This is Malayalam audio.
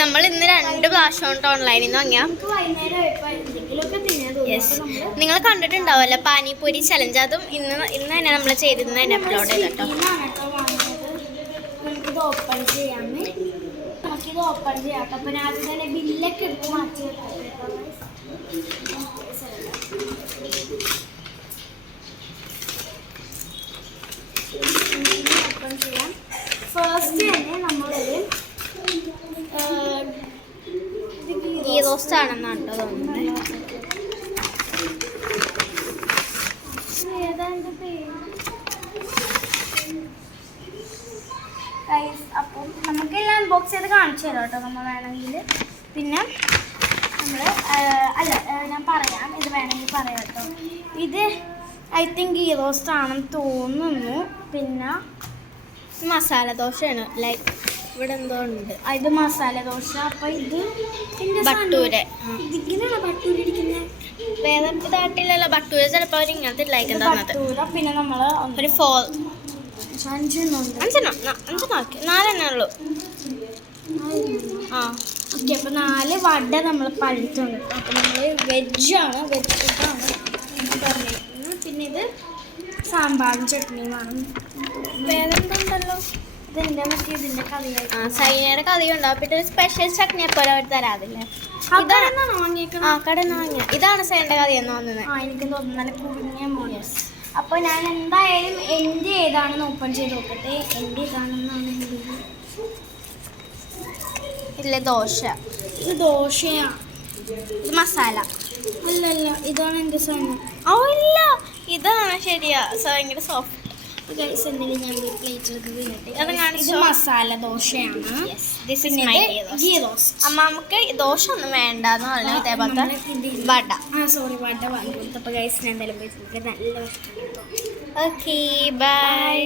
നമ്മൾ ഇന്ന് 2 പ്രാവശ്യം ഓൺലൈനിൽ നിന്ന് വാങ്ങിയ നിങ്ങൾ കണ്ടിട്ടുണ്ടാവല്ലോ പാനിപൂരി ചലഞ്ച്. അതും ഇന്ന് തന്നെ നമ്മൾ ചെയ്തിരുന്ന തന്നെ അപ്ലോഡ് ചെയ്തോ. നമുക്കിത് ഓപ്പൺ ചെയ്യാമേ. നമുക്കിത് ഓപ്പൺ ചെയ്യാം. അപ്പം ഞാൻ ആദ്യം തന്നെ ബില്ലൊക്കെ എടുത്ത് മാറ്റി വെക്കാം. ഓപ്പൺ ചെയ്യാം. ഫസ്റ്റ് തന്നെ നമ്മളൊരു ഗീ റോസ്റ്റ് ആണെന്നാണ് കേട്ടോ തോന്നുന്നത്. ഏതാണ്ട് പേര് അപ്പം നമുക്കെല്ലാം അൺബോക്സ് ചെയ്ത് കാണിച്ചു തരാം കേട്ടോ നമ്മൾ വേണമെങ്കിൽ. പിന്നെ നമ്മൾ ഞാൻ പറയാം, ഇത് വേണമെങ്കിൽ പറയാം കേട്ടോ. ഇത് ഐ തിങ്ക് ഗീ റോസ്റ്റ് ആണെന്ന് തോന്നുന്നു. പിന്നെ മസാല ദോശയാണ്, ലൈക്ക് ഇവിടെ എന്തോ ഉണ്ട്. ഇത് മസാല ദോശ. അപ്പം ഇത് ബട്ടൂര്. ഇതിങ്ങനെയാണ് ബട്ടൂര് ഇരിക്കുന്നത്. വേറെ ഇതായിട്ടില്ലല്ലോ ബട്ടൂര്. ചിലപ്പോൾ അവർ ഇങ്ങനത്തെ ലൈക്ക് ബട്ടൂര. പിന്നെ നമ്മൾ ഒരു 4 ഉള്ളൂ. ആ ഓക്കെ. അപ്പോൾ 4 വട നമ്മൾ പഴിട്ടുണ്ട്. അപ്പോൾ നമ്മൾ വെജാണ്, വെജ് ഫുഡാണ് പറഞ്ഞിരിക്കുന്നത്. പിന്നെ ഇത് സാമ്പാറും ചട്നിയുമാണ്. വേറെന്തുണ്ടല്ലോ, ഇതെൻ്റെ മറ്റേ ഇതിൻ്റെ കറിയായിട്ട് സൈനയുടെ കറി ഉണ്ടാവും. പിന്നെ ഒരു സ്പെഷ്യൽ ചട്നി എപ്പോഴും അവർ തരാതില്ലേ. ഇതാണ് വാങ്ങിയേക്കണം. കടന്ന് വാങ്ങിയ ഇതാണ് സൈനയുടെ കറി എന്ന് തോന്നുന്നത്. എനിക്ക് തോന്നുന്നു നല്ല കുടുങ്ങിയ മോഡൽ. അപ്പോൾ ഞാൻ എന്തായാലും എൻ്റെ ഏതാണെന്ന് ഓപ്പൺ ചെയ്ത് നോക്കട്ടെ. എൻ്റെ ഏതാണെന്നാണ് ഇല്ല ദോശ. ഇത് ദോശയാണ്. ഇത് മസാല. അല്ലല്ല, ഇതാണ് എൻ്റെ സാധനം. ഓ ഇല്ല, ഇതാണ് ശരിയാ. ഭയങ്കര സോഫ്റ്റ്. എന്തെങ്കിലും ഞാൻ പ്ലേറ്റ് എടുത്ത് അത് ഇത് മസാല ദോശയാണ്. ഗീ റോസ്റ്റ്. അമ്മാമ്മക്ക് ദോശ ഒന്നും വേണ്ടെന്ന് പറഞ്ഞു. അതേപോലത്തെ വട. സോറി, വട വാങ്ങി കൊടുത്തപ്പോൾ ഗൈസ് ഞാൻ എന്തായാലും പോയി നല്ല ഭക്ഷണം. Okay bye.